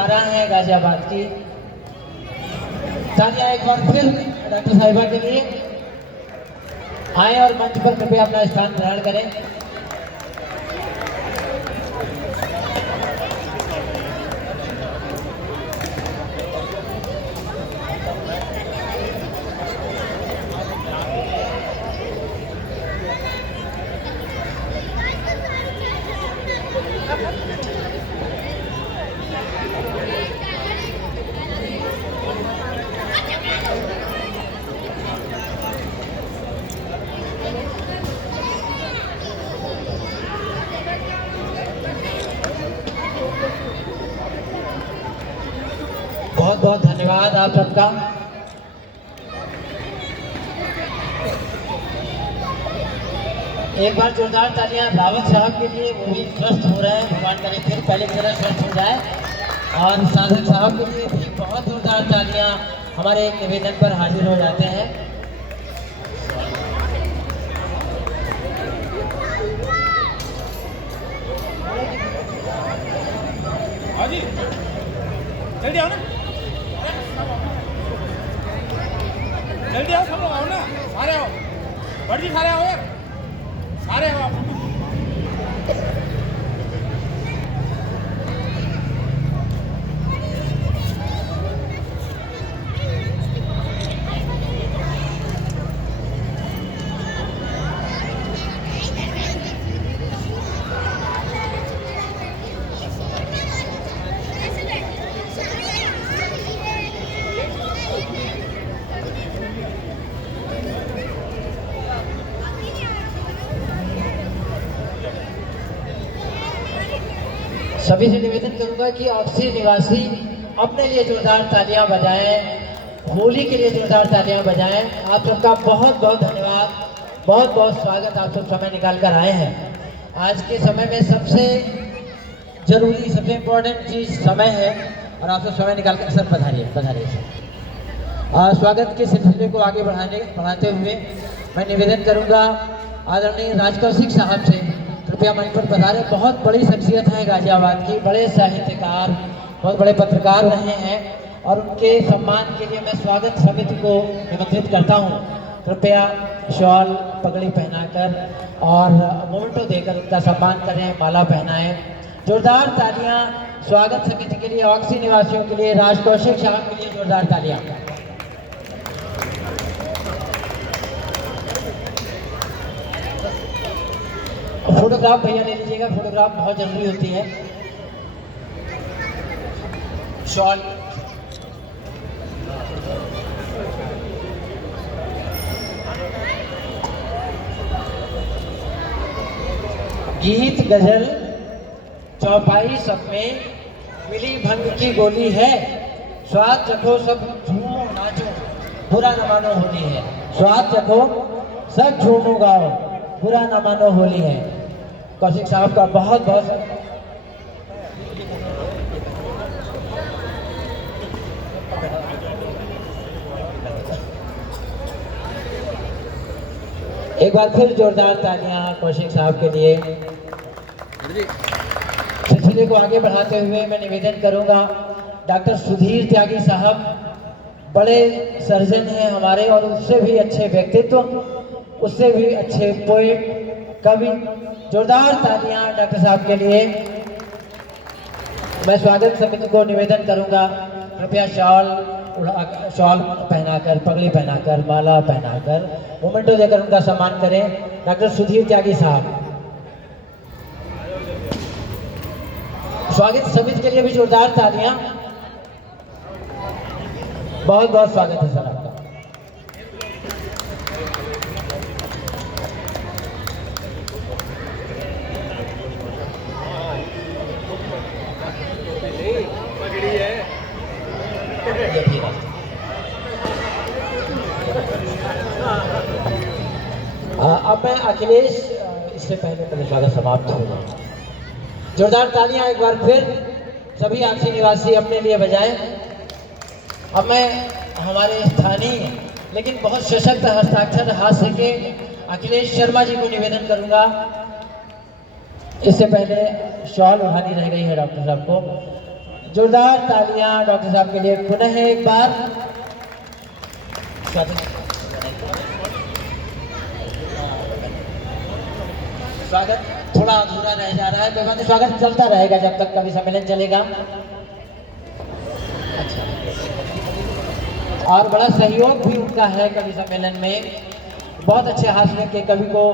नजारा है गाजियाबाद की। तालियां एक बार फिर डॉक्टर साहिबा के लिए। आए और मंच पर कृपया अपना स्थान ग्रहण करें। बहुत बहुत धन्यवाद आप सबका। एक बार जोरदार तालियां रावत साहब के लिए, वो भी स्वस्थ हो रहे हैं, भगवान करे फिर पहले की तरह स्वस्थ हो जाए। और साधक साहब के लिए भी बहुत जोरदार तालियां, हमारे एक निवेदन पर हाजिर हो जाते हैं। जल्दी आओ ना, जल्दी आओ, सब लोग आओ ना, सारे आओ, बड़ी सारे आओ यार, सारे आओ आप। सभी से निवेदन करूंगा कि ऑक्सी निवासी अपने लिए जोरदार तालियां बजाएं, होली के लिए जोरदार तालियां बजाएं। आप सबका बहुत बहुत धन्यवाद, बहुत बहुत स्वागत। आप सब समय निकाल कर आए हैं। आज के समय में सबसे जरूरी, सबसे इम्पोर्टेंट चीज़ समय है, और आप सब समय निकाल कर सर पधारिए सर। स्वागत के सिलसिले को आगे बढ़ाते हुए मैं निवेदन करूंगा आदरणीय राजकौशिक साहब से, कृपया मंच पर पधारे। बहुत बड़ी शख्सियत है गाजियाबाद की, बड़े साहित्यकार, बहुत बड़े पत्रकार रहे हैं, और उनके सम्मान के लिए मैं स्वागत समिति को निमंत्रित करता हूं। कृपया शॉल पगड़ी पहनाकर और मोमेंटो देकर उनका सम्मान करें, माला पहनाएं। जोरदार तालियां स्वागत समिति के लिए, ऑक्सी निवासियों के लिए, राजकौशिक साहब के लिए जोरदार तालियां। फोटोग्राफ भैया ले लीजिएगा, फोटोग्राफ बहुत जरूरी होती है। शॉल गीत गजल चौपाई सब में मिली भंग की गोली है, स्वाद चखो सब झूमो नाचो बुरा न मानो होली है। स्वाद चखो सब झूमो गाओ बुरा न मानो होली है। कौशिक साहब का बहुत बहुत एक बार फिर जोरदार तालियां कौशिक साहब के लिए। सिलसिले को आगे बढ़ाते हुए मैं निवेदन करूंगा डॉक्टर सुधीर त्यागी साहब, बड़े सर्जन हैं हमारे, और उससे भी अच्छे व्यक्तित्व, उससे भी अच्छे पोएट, कवि। जोरदार तालियां डॉक्टर साहब के लिए। मैं स्वागत समिति को निवेदन करूंगा, कृपया शॉल पहनाकर, पगड़ी पहनाकर, माला पहनाकर, मोमेंटो देकर उनका सम्मान करें। डॉक्टर सुधीर त्यागी साहब। स्वागत समिति के लिए भी जोरदार तालियां। बहुत बहुत स्वागत है सर आपका। अब मैं अखिलेश, इससे पहले स्वागत समाप्त हो जाए। जोरदार तालियां एक बार फिर सभी ऑक्सी निवासी अपने लिए बजाएं। अब मैं हमारे स्थानीय लेकिन बहुत सशक्त हस्ताक्षर हास्य के अखिलेश शर्मा जी को निवेदन करूंगा। इससे पहले शॉल उठानी रह गई है डॉक्टर साहब को। जोरदार तालियां डॉक्टर साहब के लिए पुनः एक बार। स्वागत थोड़ा अधूरा रह जा रहा है, तो बाकी स्वागत चलता रहेगा जब तक कवि सम्मेलन चलेगा। अच्छा, और बड़ा सहयोग भी उनका है कवि सम्मेलन में। बहुत अच्छे हास्य के कवि को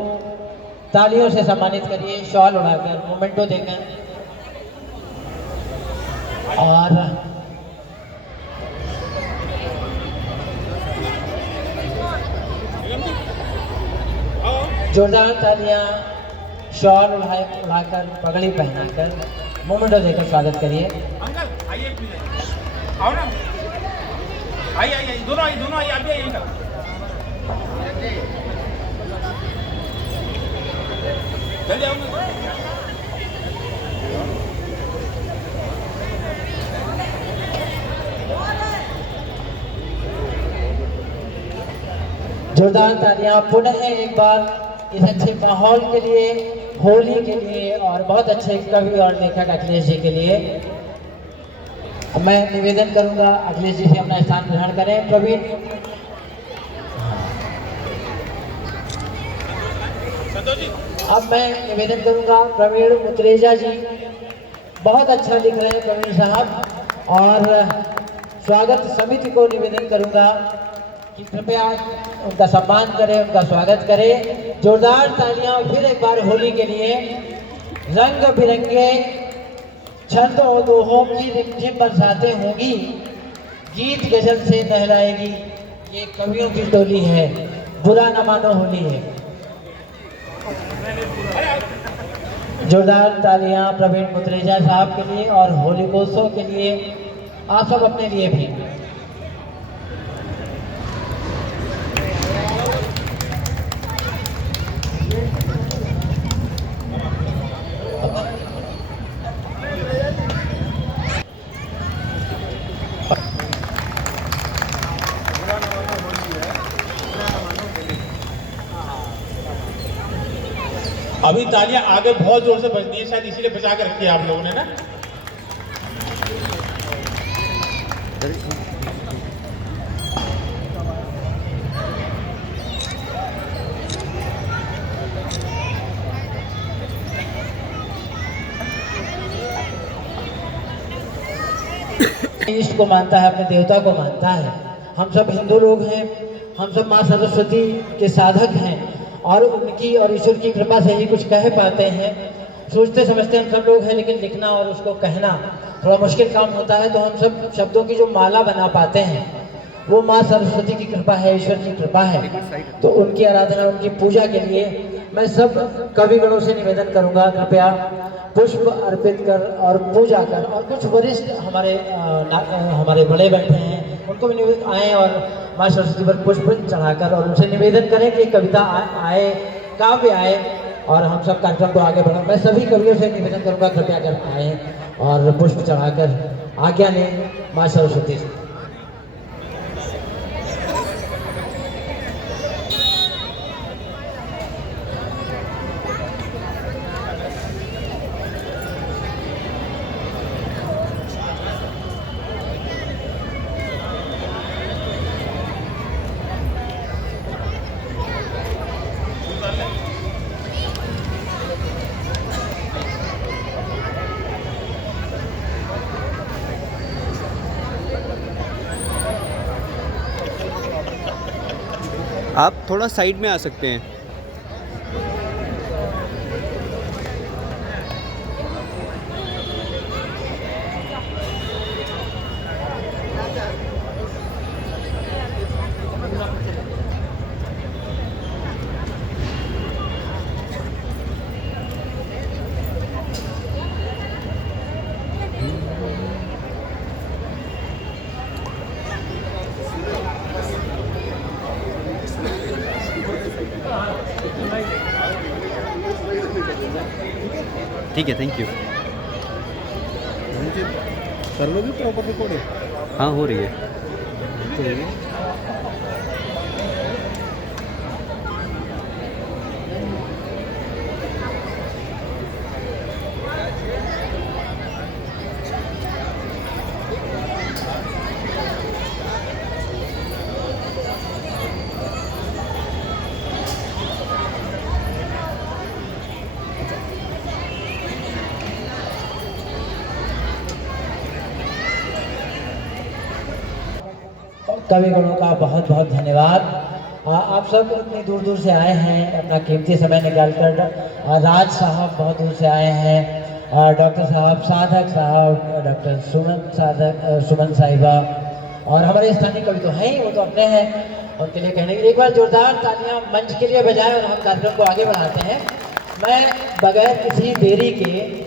तालियों से सम्मानित करिए, शॉल उड़ाकर, मोमेंटो देकर। और जोरदार तालियां, शॉल उड़ाकर, पगड़ी पहनाकर, मोमेंटो देकर स्वागत करिए। अंकल आइए प्लीज, आओ ना, आइए दोनों आइए आप भी आइए अंकल। जल्दी आओ ना। जोरदार तालियां पुनः एक बार इस अच्छे माहौल के लिए, होली के लिए और बहुत अच्छे कवि और लेखक अखिलेश जी के लिए। मैं निवेदन करूंगा अखिलेश जी से अपना स्थान ग्रहण करें। प्रवीण, अब मैं निवेदन करूंगा प्रवीण मुत्रेजा जी, बहुत अच्छा लिख रहे हैं प्रवीण साहब, और स्वागत समिति को निवेदन करूंगा कि कृपया उनका सम्मान करें, उनका स्वागत करें। जोरदार तालियां फिर एक बार होली के लिए। रंग बिरंगे छंद और दोहों की रिमझिम बरसातें होंगी, गीत गजल से नहलाएगी ये कवियों की टोली है, बुरा न मानो होली है। जोरदार तालियां प्रवीण मुत्रेजा साहब के लिए और होलिकोत्सव के लिए, आप सब अपने लिए भी। अभी तालियां आगे बहुत जोर से बजती है, शायद इसीलिए बचा के रखी है आप लोगों ने ना। इष्ट को मानता है, अपने देवता को मानता है। हम सब हिंदू लोग हैं, हम सब माँ सरस्वती के साधक हैं और उनकी और ईश्वर की कृपा से ही कुछ कह पाते हैं। सोचते समझते हम सब लोग हैं, लेकिन लिखना और उसको कहना थोड़ा मुश्किल काम होता है। तो हम सब शब्दों की जो माला बना पाते हैं वो माँ सरस्वती की कृपा है, ईश्वर की कृपा है। तो उनकी आराधना, उनकी पूजा के लिए मैं सब कविगणों से निवेदन करूंगा, कृपया पुष्प अर्पित कर और पूजा कर। और कुछ वरिष्ठ हमारे बड़े बैठे हैं, उनको भी निवेदन आए और माँ सरस्वती पर पुष्प चढ़ाकर और उनसे निवेदन करें कि कविता आए, काव्य आए और हम सब कार्यक्रम को आगे बढ़ाएं। मैं सभी कवियों से निवेदन करूंगा कृपया कर आए और पुष्प चढ़ाकर आज्ञा लें माँ सरस्वती से। आप थोड़ा साइड में आ सकते हैं। ठीक है, थैंक यू। कर लोगे प्रॉपर रिकॉर्डिंग? हाँ, हो रही है। कवि गणों का बहुत बहुत धन्यवाद। आप सब इतनी दूर दूर से आए हैं, अपना कीमती समय निकालकर। राज साहब बहुत दूर से आए हैं, डॉक्टर साहब, साधक साहब, डॉक्टर सुमन साहिबा, और हमारे स्थानीय कवि तो हैं ही, वो तो अपने हैं, उनके लिए कहने के लिए एक बार जोरदार तालियां मंच के लिए बजाएं और हम कार्यक्रम को आगे बढ़ाते हैं। मैं बगैर किसी देरी के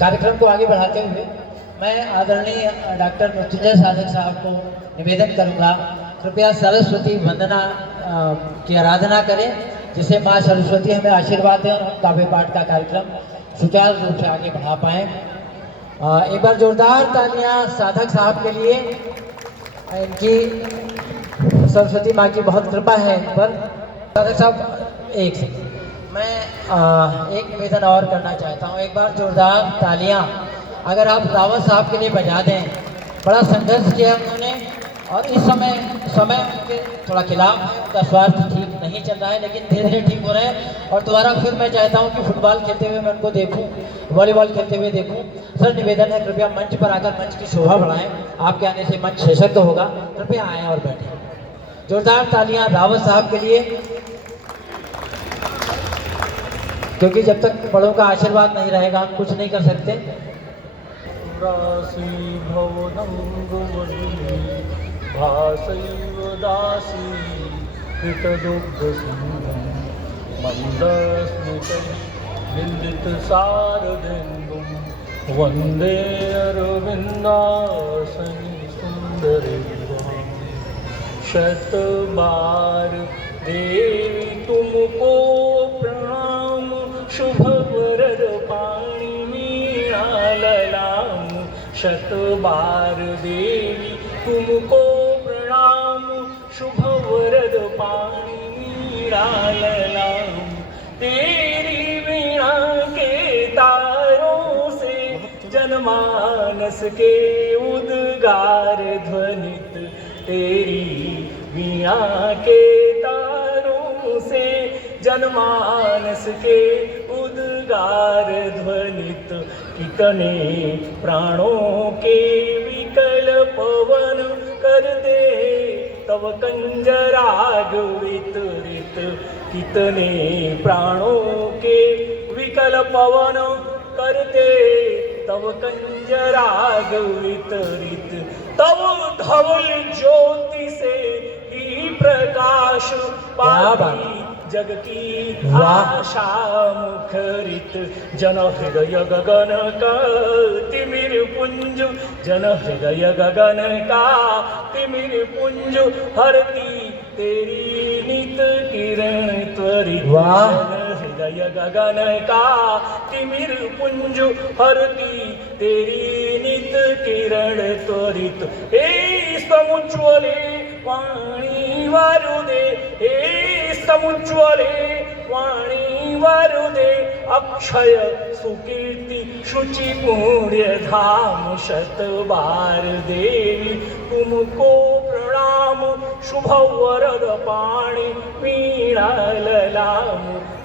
कार्यक्रम को आगे बढ़ाते हुए मैं आदरणीय डॉक्टर मृत्युंजय साधक साहब को निवेदन करूंगा, कृपया सरस्वती वंदना की आराधना करें, जिसे माँ सरस्वती हमें आशीर्वाद दें और हम काव्य पाठ का कार्यक्रम सुचारू रूप से आगे बढ़ा पाएँ। एक बार जोरदार तालियां साधक साहब के लिए। इनकी सरस्वती माँ की बहुत कृपा है इन पर। साधक साहब एक सेकंड, मैं एक निवेदन और करना चाहता हूँ। एक बार जोरदार तालियां अगर आप रावत साहब के लिए बजा दें। बड़ा संघर्ष किया उन्होंने और इस समय उनके थोड़ा खिलाफ है, उनका स्वास्थ्य ठीक नहीं चल रहा है, लेकिन धीरे धीरे ठीक हो रहे हैं। और दोबारा फिर मैं चाहता हूँ कि फुटबॉल खेलते हुए मैं उनको देखूँ, वॉलीबॉल खेलते हुए देखूँ। सर निवेदन है, कृपया मंच पर आकर मंच की शोभा बढ़ाएं। आपके आने से मंच सशक्त होगा, कृपया आएँ और बैठें। जोरदार तालियां रावत साहब के लिए, क्योंकि जब तक बड़ों का आशीर्वाद नहीं रहेगा हम कुछ नहीं कर सकते। भासैव दासी कृतदुग्धसिन्धुं मन्दस्मितैः बिन्दितसारदेन्दुं वन्दे अरविन्दासनि सुन्दरेन्द्रं। शतबार देवी तुमको प्रणाम, शुभ वरद पाणि मीणा ललाम। शतबार देवी तुमको प्रणाम, शुभ वरद पाणि मीणा ललाम। तेरी वीणा के तारों से जनमानस के उद्गार ध्वनित, तेरी वीणा के तारों से जनमानस के उद्गार ध्वनित। कितने प्राणों के विकल पवन कर दे तव कंजराग वितरित। कितने प्राणों के विकल पवन करते तव कंजराग वितरित। तव धवल ज्योति से ही प्रकाश पाती जग की आशा मुखरित। जन हृदय गगन का तिमिर पुंज, जन हृदय गगन का तिमिर पुंज हरती तेरी नित किरण त्वरित। जन हृदय गगन का तिमिर पुंज हरती तेरी नित किरण त्वरित। हे समुज्ज्वले वाणी वरुदे, हे समुज्ज्वले वाणी वरुदे। अक्षय सुकीर्ति शुचि पुण्य धाम, शतबार देवी तुमको प्रणाम, शुभ वरद पाणि मीणा ललाम।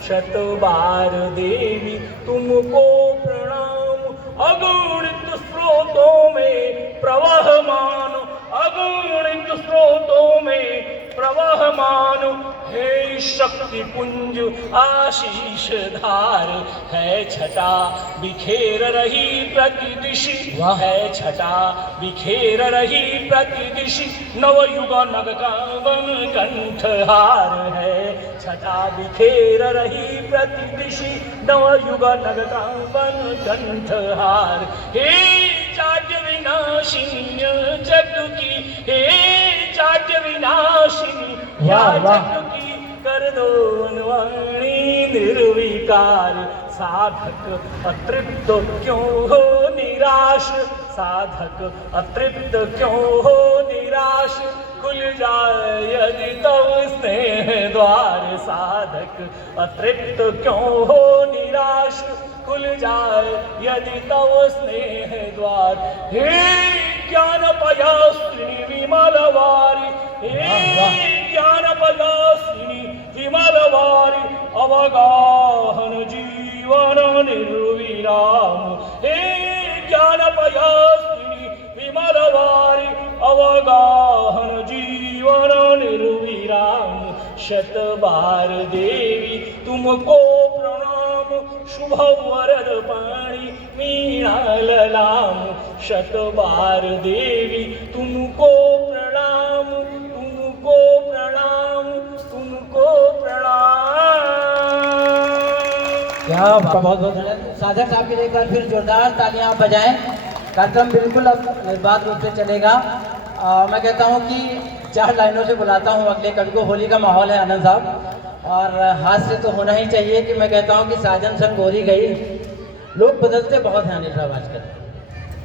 शतबार देवी तुमको प्रणाम। अगणित स्रोतों में प्रवहमान, अगणित स्रोतों में प्रवहमान हे शक्ति पुंज आशीष धार। है छटा बिखेर रही प्रतिदिशि, है छटा बिखेर रही प्रतिदिशि। नवयुग नगकावन कंठहार, है छटा बिखेर रही प्रतिदिशि। नवयुग नगकावन कंठहार। हे जाड्य विनाशिनी जग की, हे जाड्य विनाशिनी या जग की कर दो अनवाणी निर्विकार। साधक अतृप्त क्यों हो निराश, साधक अतृप्त क्यों हो निराश। खुल जाए यदि तव स्नेह द्वार, साधक अतृप्त क्यों हो निराश। खुल जाए यदि तव स्नेह द्वार। हे ज्ञान पयास्त्रिणी विमलवारी हे ज्ञान पयास्त्रिणी विमलवारी अवगाहन जीवन निर्विराम हे ज्ञान पयास्त्रिणी विमलवारी अवगाहन जीवन निर्विराम शतबार देवी तुमको प्रणाम शुभ वरद पाणी मीणाललाम शतबार देवी तुमको प्रणाम तुमको प्रणाम तुमको प्रणाम। क्या आपका बहुत बहुत धन्यवाद। साधक साहब के लिए एक बार फिर जोरदार तालियां आप बजाएं। कार्यक्रम बिल्कुल अब निर्बाध रूप से चलेगा। मैं कहता हूं कि 4 लाइनों से बुलाता हूं अगले कवि को। होली का माहौल है आनंद साहब, और हाथ से तो होना ही चाहिए कि मैं कहता हूं कि साजन संग गोरी गई। लोग बदलते बहुत हैं अनिल साहब आजकल,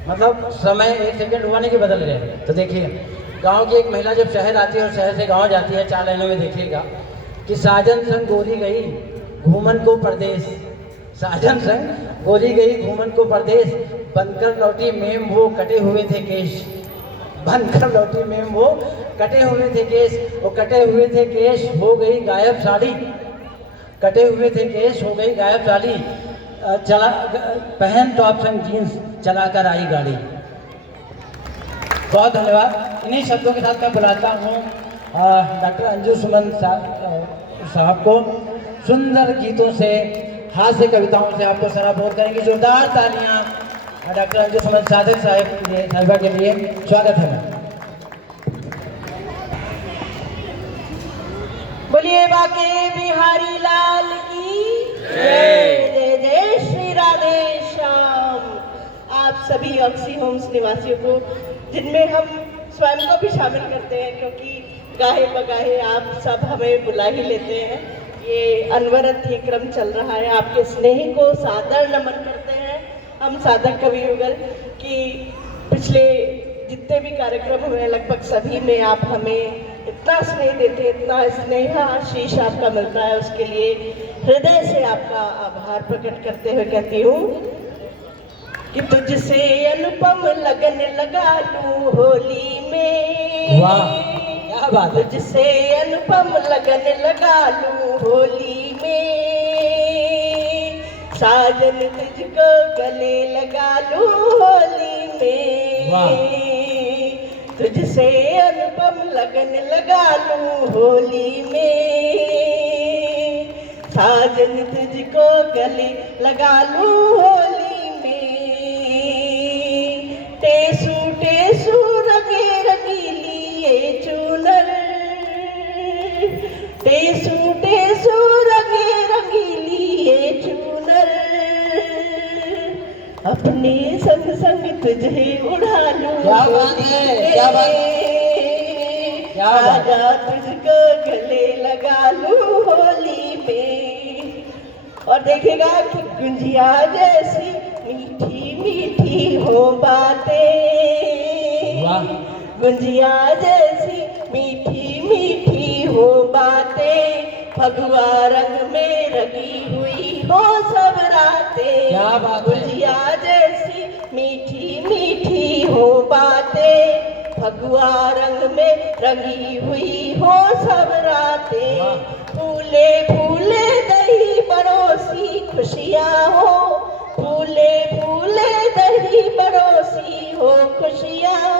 मतलब समय 1 सेकंड हुआ नहीं कि बदल गए। तो देखिए, गांव की एक महिला जब शहर आती है और शहर से गांव जाती है, 4 लाइनों में देखिएगा कि साजन संग गोरी गई घूमन को परदेश, साजन संग गोरी गई घूमन को परदेश, बनकर लौटी मेम वो कटे हुए थे केश, बनकर लौटी मेम वो कटे हुए थे केश, वो कटे हुए थे केश हो गई गायब साड़ी, कटे हुए थे केश हो गई गायब साड़ी, चला पहन टॉप संग जीन्स चला कर आई गाड़ी। बहुत धन्यवाद। इन्हीं शब्दों के साथ मैं बुलाता हूँ डॉक्टर अंजू सुमन साहब को। सुंदर गीतों से, हास्य कविताओं से आपको सराबोर करेंगे। जोरदार तालियां डॉक्टर अंजू सुमन साधक साहिबा के लिए। स्वागत है। बोलिए बाके बिहारी लाल की जय जय जय श्री राधे श्याम। आप सभी ऑक्सी होम्स निवासियों को, जिनमें हम स्वयं को भी शामिल करते हैं, क्योंकि गाहे बगाहे आप सब हमें बुला ही लेते हैं। ये अनवरत ही क्रम चल रहा है। आपके स्नेह को सादर नमन करते हैं हम साधक कवि युगल कि पिछले जितने भी कार्यक्रम हुए लगभग सभी में आप हमें इतना स्नेह देते, इतना स्नेह आशीष आपका मिलता है। उसके लिए हृदय से आपका आभार प्रकट करते हुए कहती हूँ कि तुझसे अनुपम लगन लगा लूं होली में। वाह, क्या बात है। तुझसे अनुपम लगन लगा लूं होली में, साजन तुझको गले लगा लूं होली में। तुझसे अनुपम लगन लगा लूं होली में, साजन तुझको गले लगा लूं होली में। टेसू टेसू रगे रंगीली ये चूनर, टेसू टेसू रगे रंगीली ये चूनर, अपने संग संग तुझे उड़ा लूं। क्या बात है, क्या बात क्या बात। आजा तुझको गले लगा लूं होली में। और देखेगा कि गुंजिया जैसी मीठी मीठी हो बातें, गुंजिया जैसी मीठी मीठी हो बातें, फगुआ रंग में रंगी हुई हो सब रातें। क्या बात है। गुंजिया जैसी मीठी मीठी हो बातें, फगुआ रंग में रंगी हुई हो सब रातें। फूले फूले दही बरोसी खुशियाँ हो, फूले फूले दही बरोसी हो खुशियाँ,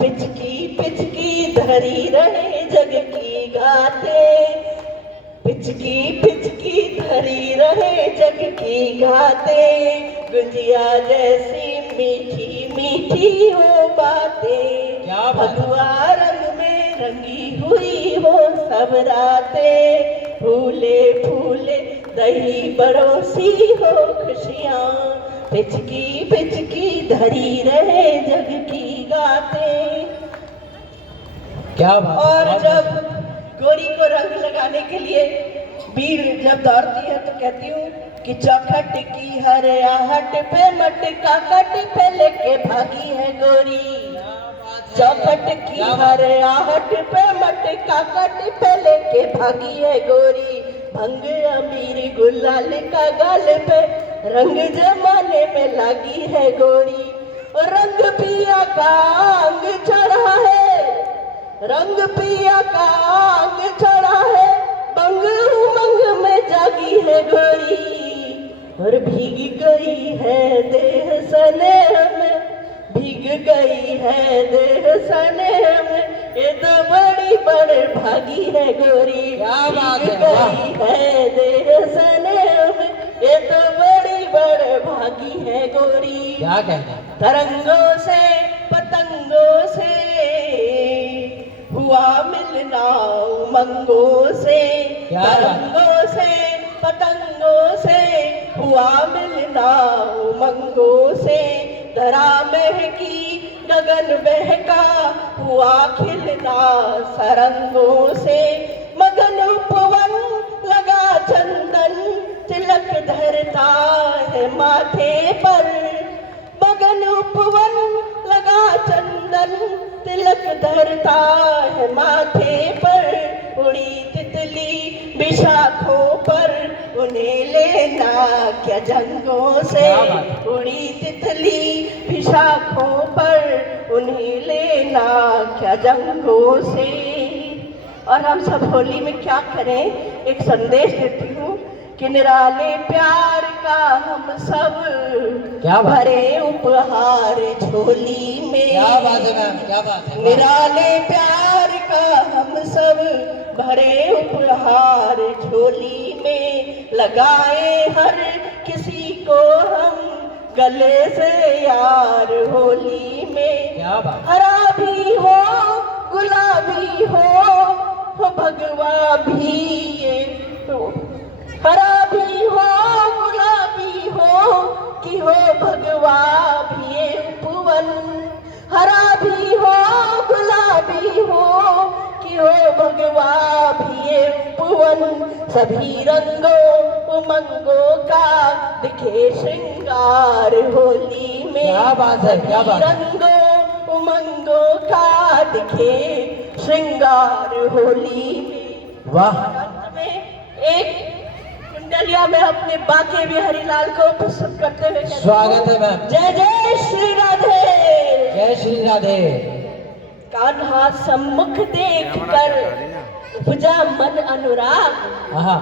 पिचकी पिचकी धरी रहे जग की गाते, पिचकी पिचकी धरी रहे जग की गाते, गुंजिया जैसी मीठी मीठी हो बातें, भगवा रंग में रंगी हुई हो सब रातें। फूले फूले दही बरोसी हो खुशियाँ, पिचकी पिचकी धरी रहे जग की गाते। क्या बात। और जब गोरी को रंग लगाने के लिए बीर जब दौड़ती है तो कहती हूँ कि चौखट की हर आहट पे मटका कट पे लेके भागी है गोरी, चौखट की हर आहट पे मटका कट पे लेके भागी है गोरी, भंग अमीर गुलाल का गाल पे रंग जमाने में लगी है गोरी। रंग पिया का अंग चढ़ा है, रंग पिया का अंग चढ़ा है, बंग उमंग में जागी है गोरी और भीग गई है देह स्नेह में, भीग गई है देह स्नेह में, ये तो बड़ी बड़े भागी है गोरी। क्या बात भीग है, वाह। गई है देह स्नेह में, ये तो बड़ी बड़े भागी है गोरी। क्या कहना है? तरंगों से पतंगों से हुआ मिलना उमंगों से, क्या बात। तरंगों से पतंगों से हुआ मिलना उमंगों से, धरा महकी गगन बहका हुआ खिलना सरंगों से, मगन उपवन लगा चंदन तिलक धरता है माथे पर, मगन उपवन लगा चंदन तिलक धरता है माथे पर, उड़ी तितली बिशाखों पर उन्हें लेना क्या जंगों से, उड़ी तितली बिशाखों पर उन्हें लेना क्या जंगों से। और हम सब होली में क्या करें, एक संदेश देती हूँ कि निराले प्यार का हम सब क्या बात? भरे उपहार झोली में। क्या बात है मैम, क्या बात है? निराले प्यार का हम सब भरे उपहार झोली में, लगाए हर किसी को हम गले से यार होली में। क्या बात? हरा भी हो गुलाबी हो भगवा भी ये हरा भी हो गुलाबी हो कि हो भगवा भी ये उपवन, हरा भी हो गुलाबी हो कि हो भगवा भी ये उपवन, सभी रंगों उमंगों का दिखे श्रृंगार होली में। क्या बात है, क्या बात है? रंगों उमंगों का दिखे श्रृंगार होली में। वाह। अंत में एक कुंडलिया में अपने बाके बिहारी लाल को प्रस्तुत करते हुए कहती हूँ, स्वागत है मैम। जय जय श्री राधे। जय श्री राधे। कान्हा सम्मुख देख कर उपजा मन अनुराग, आहा,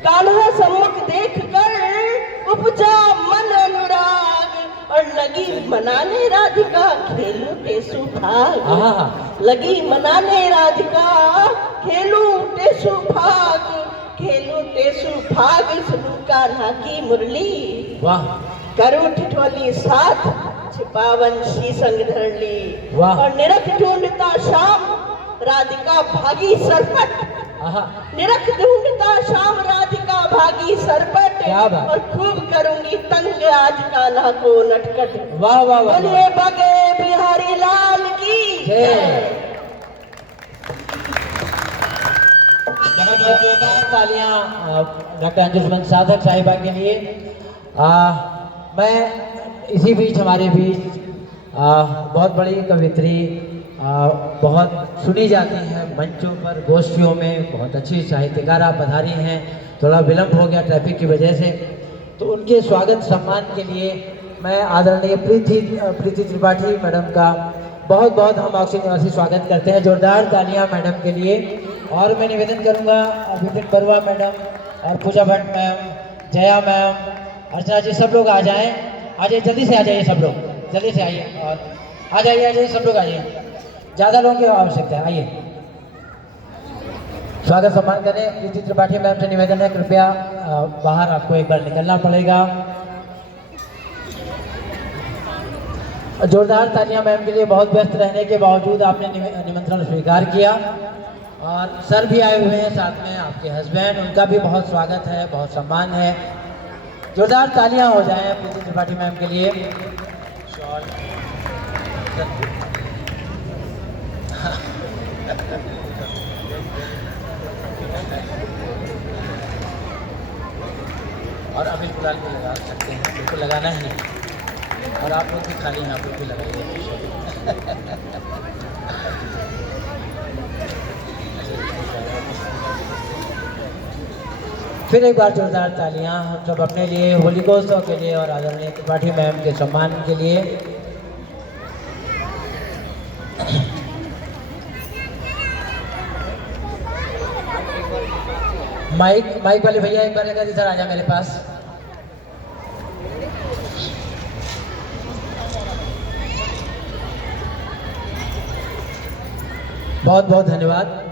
कान्हा सम्मुख देख कर उपजा मन अनुराग, और लगी मनाने राधिका खेलू टेसु भाग, आहा, लगी मनाने राधिका खेलू टेसु भाग, खेलू टेसु भाग सुनू कान्हा की मुरली, वाह। करूँ ठिठोली साथ छिपावन शी संग धर ली, वाह। और निरख ढूंढता शाम राधिका भागी सरपट, आहा, निरख ढूंढता शाम राधिका भागी सरपट, क्या बात। और खूब करूंगी तंग आज कान्हा को नटखट। वाह वाह वाह। बोलिए बगे बिहारी लाल की जय। जोरदार तालियां डॉक्टर अंजुमन साधक साहिबा के लिए। मैं इसी बीच हमारे बीच बहुत बड़ी कवित्री बहुत सुनी जाती हैं मंचों पर, गोष्ठियों में, बहुत अच्छी साहित्यकारा पधारी हैं। थोड़ा विलंब हो गया ट्रैफिक की वजह से, तो उनके स्वागत सम्मान के लिए मैं आदरणीय प्रीति त्रिपाठी मैडम का बहुत बहुत हम ऑक्सीजन निवासी स्वागत करते हैं। जोरदार तालियां मैडम के लिए। और मैं निवेदन करूंगा विपिन बरुआ मैडम और पूजा भट्ट मैम, जया मैम, अर्चना जी, सब लोग आ जाएं। आ जाइए, जल्दी से आ जाइए, सब लोग जल्दी से आइए, और आ जाइए सब लोग आइए, ज़्यादा लोगों की आवश्यकता है, आइए। स्वागत सम्मान करें। प्रीति त्रिपाठी मैम से निवेदन है, कृपया बाहर आपको एक बार निकलना पड़ेगा। जोरदार तालियां मैम के लिए। बहुत व्यस्त रहने के बावजूद आपने निमंत्रण स्वीकार किया, और सर भी आए हुए हैं साथ में, आपके हस्बैंड, उनका भी बहुत स्वागत है, बहुत सम्मान है। जोरदार तालियां हो जाएं प्रीति त्रिपाठी मैम के लिए। और अभी फिलहाल भी लगा सकते हैं, बिल्कुल लगाना ही है। और आप लोग भी खाली हैं, आप लोग भी लगाइए। फिर एक बार जोरदार तालियां हम सब अपने लिए, होलिकोत्सव के लिए और आदरणीय त्रिपाठी मैम के सम्मान के लिए। माइक वाले भैया एक बार इधर आ जा मेरे पास। बहुत बहुत धन्यवाद।